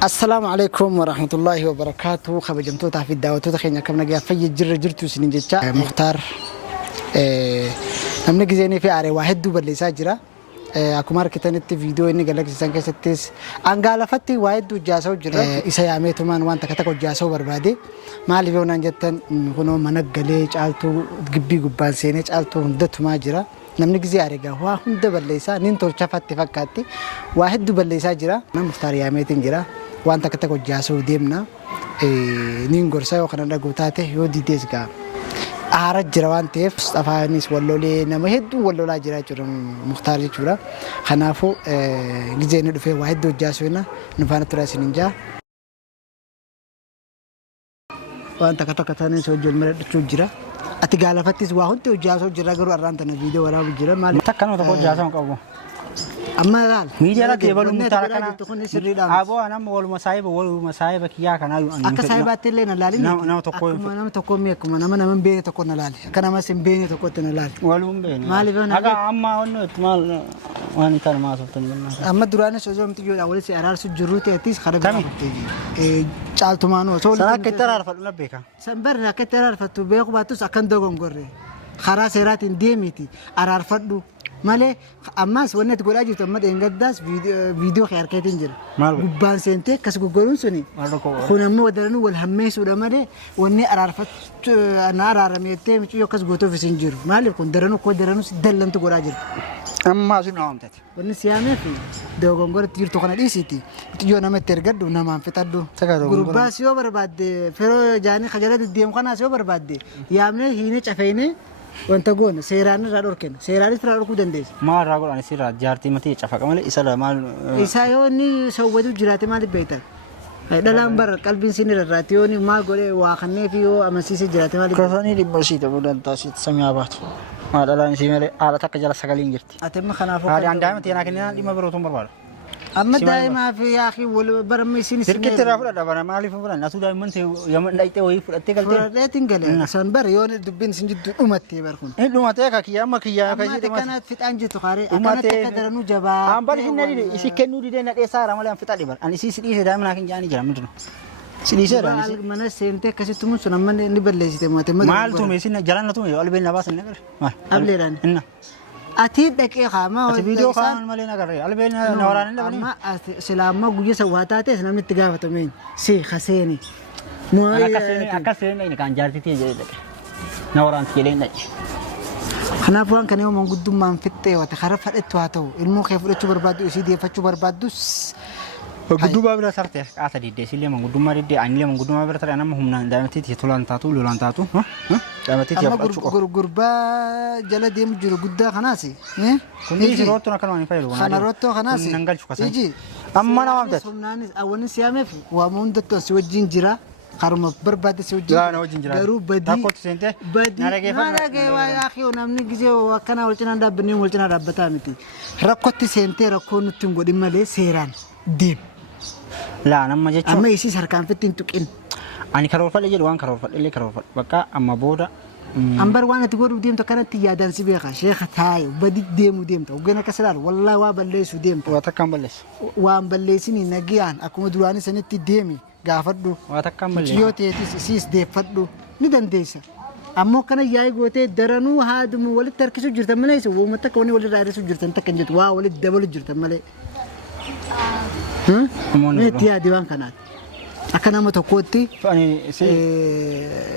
السلام عليكم ورحمة الله وبركاته. خبجمتو في الدعوة تخينا كم نجا في جرتو سنين جتا مختار نمنا جزيني في عري واحد دوبر اللي ساجرا أكو ماركتان الفيديو إني قالك سانك ستيس أنقال فتي واحد دو جاسو جرا إسا يعميتو مان وان تكتاكو جاسو بربادي ما اللي بيونا جتن هنو منق قليج عالتو تقبي قبان سينيج عالتو هندتو ما جرا نمنا جزي عريقا هوا هند بليسا نين تولشا فتي فكاتي واحد دوبر اللي ساجرا مختار يعميتين جرا وانت كتاكو جاسو ديمنا نين غورسا وخنا دغوتاته يو ديديس غا ارج جروان تيف صفانيس ولولي نمهد ولولا جرا جرم مختار جورا خنافو غزين دفه واحد جاسونا نفان تراس نينجا وانت كتاكتاني سوجل مرد تجرا اتغالفتيس واهنت جاسو جرا غرو ارانتنا فيديو ورا بجرا مال تكنو تكو جاسو قبو أما قال ميديا لا كيبلو متاركنا أبو أنا مول مسايب كيا كنا أكا سايبات اللي نلالي نعم تقول أنا تقول ميكم أنا من بيني تقول نلالي كنا ما سين تقول نلالي ولو بيني ما لي بيني أكا أما إنه تمال وأنا كان ما صرتني أما درانا شو تيجي أول شيء أرار سجروت أتيس خرب تيجي شال تمانو سنا كتير عارف نبيك سنبرنا كتير عارف تبيك باتوس أكن دوغون غوري خراس رات ديميتي أرار فدو ماله أماس ونة تقول أجي تمد إنجداس فيديو خير كاتين جرا بان سنتة كاس جوجلون سني خونا مو ودرنو والهميس ولا ماله وني أعرفت أنا أعرميته مش يو كاس جوتو في سنجر ماله كون درنو كون درنو سدلن تقول أجي أما شو نعم تات وني سيامه في دوغون غور تير تكون ديسيتي تيجي أنا مترجع دو نام في تدو غرباس يو برباد فرو جاني خجالة الديم خنا يو برباد يامنه هينه شافينه وانت قون سيران رادوركن سيران فرادور كودنديس ما راغول أنا سيرات جارتي متي شافك ماله إسلا مال إسايوني سوودو جراتي مال بيتا دلام بر قلبي سيني راتيوني ما قولي واخني فيو أمسيسي جراتي مال كرساني دي مسيطة بدن تاسيت سمي أبات ما دلان سي ماله على تكجلا سكالين جرتي أتم خنافو هذا عندهم تينا كنا دي ما بروتهم بربار أما دائما في يا أخي ولا برمي سيني سيركت ترافل ده برا مالي فبرا ناسو ده من سي يوم نايته وهي فرتة كلته فرتة تنقل سنبر يوني دبين سنجد أمتي بركون أمتي كيا ما كيا أمتي كانت في أنجي تقاري كانت تكدرنو جبا أم بس هنا دي إيش كنو دي ده نتأ سارة ماله أم فتاة دي بر أنا إيش سيدي ده مناكين جاني جرام منو سيدي سارة من السنتة كسي تمون سنة من نبلش تماتي مال تومي سين جلنا تومي ولا بين نباس النقر ما أبليران إنه أتيت دقيقة ما هو فيديو كان مالنا كرر ولا بين نوران لا بني ما سلام ما قوي سواتاته سلام نتجاوب تمين سي خسيني مو أنا كسيني إني كان جارتي تيجي لك نوران تيجي لك خنا فلان كان يوم قدوم ما نفتة وتخرف فرقت واتو المو خيف فرقت بربادو يسيدي فتشو بربادوس قدوم بابلا سرته أتى دي سيلي من قدوم ما دي أنيلي من قدوم ما برتري أنا مهم نان دائما تيجي تولان تاتو لولان تاتو ها دائما تيجي أما غربا جل ديم جرو قدا خناسي كني روتو نكمل ما يفعلوا خنا روتو خناسي ننقل شو كسان يجي أما أنا ما بدت أول سيامه وامون دتو سوجين جرا خرم برباد سوجين لا أنا وجين جرا درو بدي تاكل سنتة بدي نارجع يا أخي ونامني جزء وكنا ولتنا دابني ولتنا دابتا متي ركوت سنتة ركون تنقول ماله سيران ديم لا أنا ما جت أما يصير سركان في تنتقين أنا كارول فل يجي وان كارول فل اللي كارول فل بقى أما بودا أمبر وانا تقول ديم تكانت تيادان سبيخة شيخ تاي بدي ديم تا وجينا كسرار والله وابليس وديم تا واتكم بلش وام بليسني نجيان أكو مدرواني سنة تديمي قافدو واتكم بلش جيوتي سيس ديفدو ندن ديسا أما كنا جاي قوتي درنو هذا مو ولد تركيسو جرت ملايس ومتكوني ولد رارسو جرت أنت كنجت وا ولد دبل جرت ملاي نتيا ديوان كانت أكنا متقوتي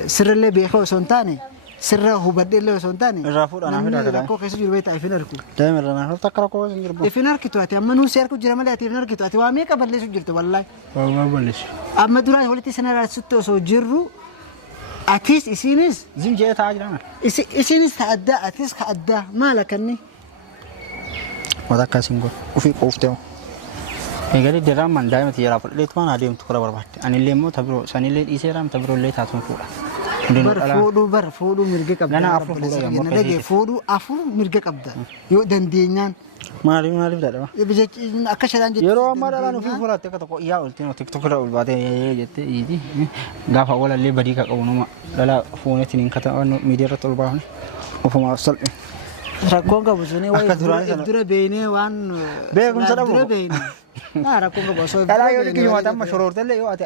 سر اللي بيخو سنتاني سر هو بدل له سنتاني رافور أنا فينا كذا كو كيسو جربت أيفناركو دائما أنا هل تكره كويس نجربه أيفنارك تواتي أما نو سيركو جرمالي أيفنارك تواتي وامي كبرلي سو جرت والله ما بلش أما دراي ولتي سنة راسوتو سو جرو أتيس إسينيس زين جاي تاجرنا إسينيس تأدى أتيس كأدى ما لكني وذاك كاسينغو وفي قوفتهم هيقولي درام من دائما تجرا ليت ما ناديم تقرا بربات أنا اللي مو تبرو سني اللي يسيرام تبرو اللي تاتون فورا فودو مرجع كبدا أنا أفرو فورا يا أنا لقي فودو أفرو مرجع كبدا يو دندينان ما لي بدأ بيجي أكشران جت يرو ما لا نو في فورا تكتو يا قلتين تيك توك لا بعدين جت يدي غاف أول اللي بديك أو نما لا فوني تنين كتا أنو ميديا رتول باهني وفما أصل ركون كابوسوني واي درا بيني وان بيكون سلام درا بيني Rakkoon qabu osoo Dhalaa yoo dhiqii himaata amma shorortellee yoo ate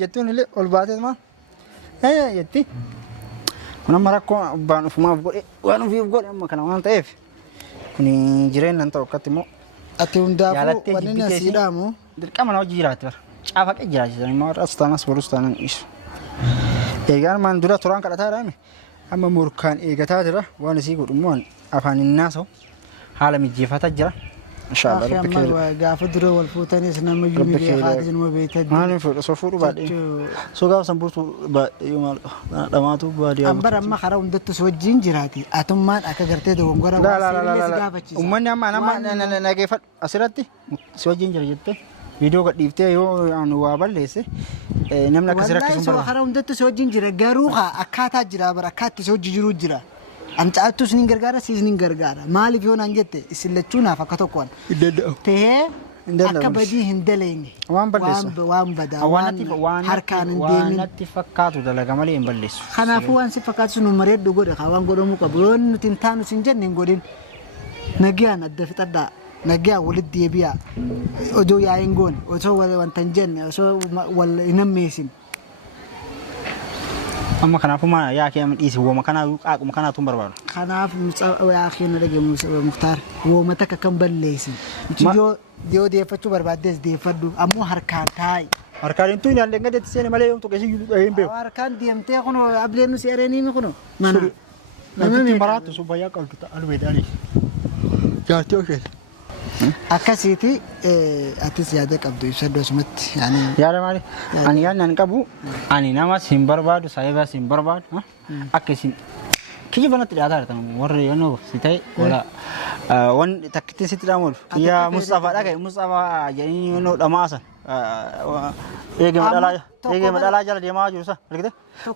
jettuun illee ol baatee maal jetti. Kun amma rakkoo abbaan ofumaaf godhe waan ofiif godhe amma kana waan ta'eef kun jireenya ta'u akkatti immoo ati hundaafuu wanni na siidhaamu dirqama na hojii jiraatti bara. Caafaqee jiraachisan immoo warras taanas borus taanan dhiisu. Eegaan maan dura turaan kadhataa dhaame amma murkaan eegataa jira waan isii godhu immoo afaan hinnaasa'u haala mijjeeffataa jira. Inshallah rabbi kee gaafa dura wal fuutanis nama iyyuu miidhagaadhaan nama beektaa maaliin fuudha soo fuudhu baadhee soo gaafa san buustu baadhee maal dhamaatu baadiyyaa ambar amma karaa hundattu si wajjin jiraati atummaan akka gartee dogongora waan si gaafachiisa ummanni amma nama nageeffadhu asirratti si wajjin jira jettee viidiyoo gadhiiftee yoo waa balleesse namni akka sirratti sun bara karaa hundattu si wajjin jira garuu akkaataa jira bara akkaatti si wajji jiru jira Ancaatu sinin gargaara sinin gargaara maaliif yoo naan jette isin lachuunaaf akka tokkoon ta'ee akka badii hin daleenye waan balleessu waan badaa waan harkaan hin deemin waanatti fakkaatu dalaga malee hin balleessu kanaafuu waan si fakkaatu sun mareeddu godhe waan godhamuu qabu yoo nuti hin taanu sin jenne hin godhin nagiyaan adda fixadhaa nagiyaan walitti deebi'aa odoo yaa'iin goone osoo wanta hin jenne osoo wal hin ammeessin amma kanaafuu maa yaa kee dhiisi wooma kanaa qaaquma kanaa tun barbaadu. Kanaaf yaa kee na dhage Muktaar wooma takka kan balleessin. Yoo deeffachuu barbaaddes deeffadhu ammoo harkaan taa'i. Harkaan tun yaallee gadeetti seene malee yoomtu keessi hin beeku. Harkaan deemtee kuno ableen nusi ereenii kuno. Mana. Namni maraatu subbayyaa qabdu ta'an beedanii. Jaartii okeessa. Akkasiiti atis yaada qabdu ibsadhu asumatti yaani yaada maali ani yaadni an qabu ani nama sin barbaadu saayibaa sin barbaadu akka isin kijibanatti dhiyaataa jirtan warri yennoo si ta'e wala wan takkitti sitti dhaamuudhu yaa Mustafaa dhagaye Mustafaa jedhanii yennoo dhamaasan eegama dhalaa jala deemaa jiru sa argite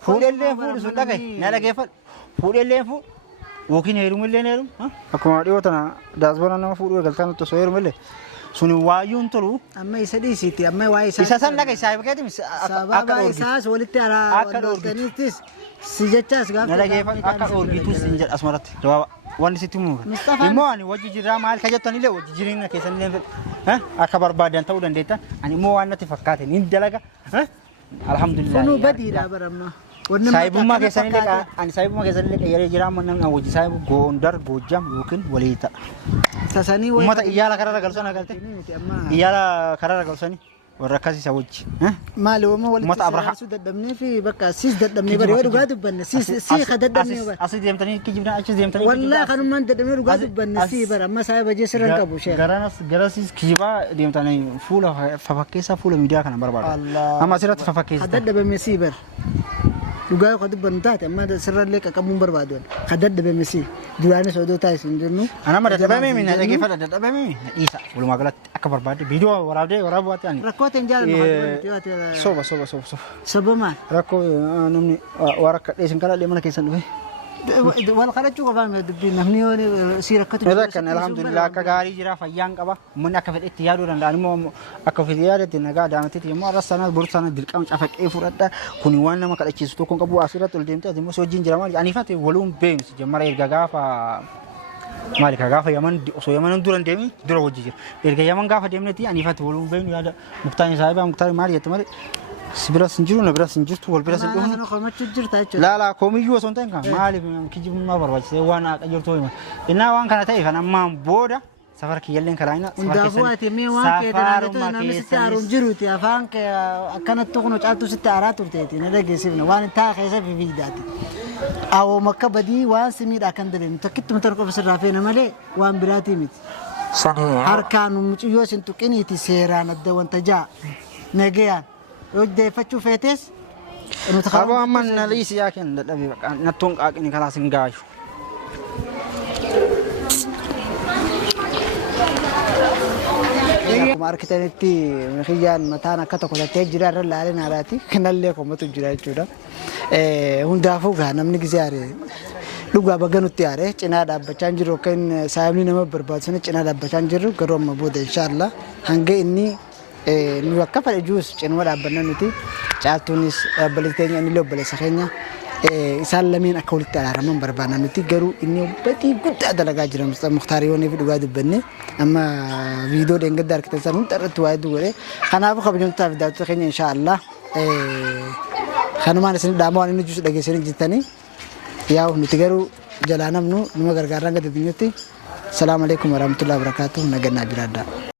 fuudhellee fuudhu sun dhagaye na dhageeffadhu fuudhellee fuudhu Wokin heerumillee heerum akkuma dhiyoo tana daasbara nama fuudhuu eegaltaan nutti osoo heerumillee suni waayyuun tolu amma isa dhiisiiti amma waa isa san dhaga isaa eegateemi sababa isaas walitti walitti si jechaas gaafa na dhageeffan akka oorgiituus hin jedhu asumarratti jawaaba wanni sitti muumee immoo ani wajji jirraa maal ka jettanillee wajji jireenya keessanillee fedhu akka barbaadan ta'uu dandeettan ani immoo waan natti fakkaate ni dalaga alhamdulillah kunu badiidha baramma saayibummaa keessanillee ani saayibummaa keessanillee yeroo jiraa mannan wajji saayibu Gondar Gojjam yookiin waliita tasanii ummata iyyaala karara galsana galte iyyaala karara galsani warra akkasii wajji maali wama walitti saayisu daddabnee fi bakka siis daddabnee bari dhugaa dubbanne siis ka daddabnee bari asii deemtanii kijibna achi deemtanii wallaahi kanummaan daddabnee dhugaa dubbanne sii bari amma saayiba jeesirran qabu shee garasiis kijibaa deemtanii fuula fafakkeessa fuula miidiyaa kana barbaadu amma asirratti fafakkeessa daddabame sii bari dhugaa yoo dubbannu taate amma sirrallee qaqqabuun barbaadu ka daddabame sii duraanis odoo taasisu hin jennu anama daddabame mina dhageeffadha daddabame dhiisa walumaa galatti akka barbaade viidiyoo waraabaatti ani rakkooteen jaalladhu soba maal rakkoo namni waa rakkadhee isin kadhadhee mana keessan dhufe wal kadhachuu qofaa dubbiin namni yoo si rakkatu rakkan alhamdulillah akka gaarii jira fayyaan qaba ummanni akka fedhetti yaaduu danda'an immoo akka fedhe yaadetti nagaa daamatitti immoo arras sanaa boru sanaa dirqama cafaqee fudhadha kun waan nama kadhachiisu tokko qabu asirratti ol deemtee immoo si wajjin jira maali aniifate waluun beemsi jammara erga gaafa maali ka gaafa yaman osoo yaman dura deemi dura wajji jira erga yaman gaafa deemnetti aniifate waluun beemu yaada muktaani saayibaa muktaani maali jette malee Sibira sinjiru na bira sinjirtu wal bira sinjiru. Mana kau macam jirta aja. Lala komiju asal tengah. Mali kijib mana berbaca. Sewan akan jurtu ini. Ina wan kana tahu kan amma boda safar kiyalen kalaina. Unda buat ini wan ke dan itu nama sitte arun jiru ti. Afan ke akan tu kono catu sitte aratur ti. Nada gesif na wan tak kaisa vividati. Awo makka badi wan semid akan dalam. Takit tu mentor Profesor Rafi nama le wan berarti mit. Harkanu muciyo sentuk ini ti seran ada wan taja. Nagean. Udah facu fetes. Apa aman nalisi yakin tapi natung ini kalau singgah. Kemarin kita nanti mungkin mata nak kata kota tejira rela narati kenalnya kamu tu jira itu dah. Unda fuga namni kizare. Lugu bagan utiare cina ada bacan jiru kan saya ni nama berbahasa cina ada bacan jiru gerom mabude insyaallah. Hangga ini nu akka fadhe juus cinuma dhaabbanna nuti caaltuunis baliteenya inni lobbale sakheenya isaan lameen akka walitti araaraman barbaadna nuti garuu inni badii guddaa dalagaa jira muxtaariyoonii fi dhugaa dubbanne amma viidiyoo dheengadda argitan san hunda irratti waa'ee duwware kanaafuu kabajamtootaa fi daawwattoota keenya inshaallah kanumaan isin dhaamaa waan inni jiru dhageessanii jirtanii yaa nuti garuu jalaa namnu numa gargaaraan gadi addunyatti salaamu alaikum warahmatullahi wabarakatuh nagannaa jiraadhaa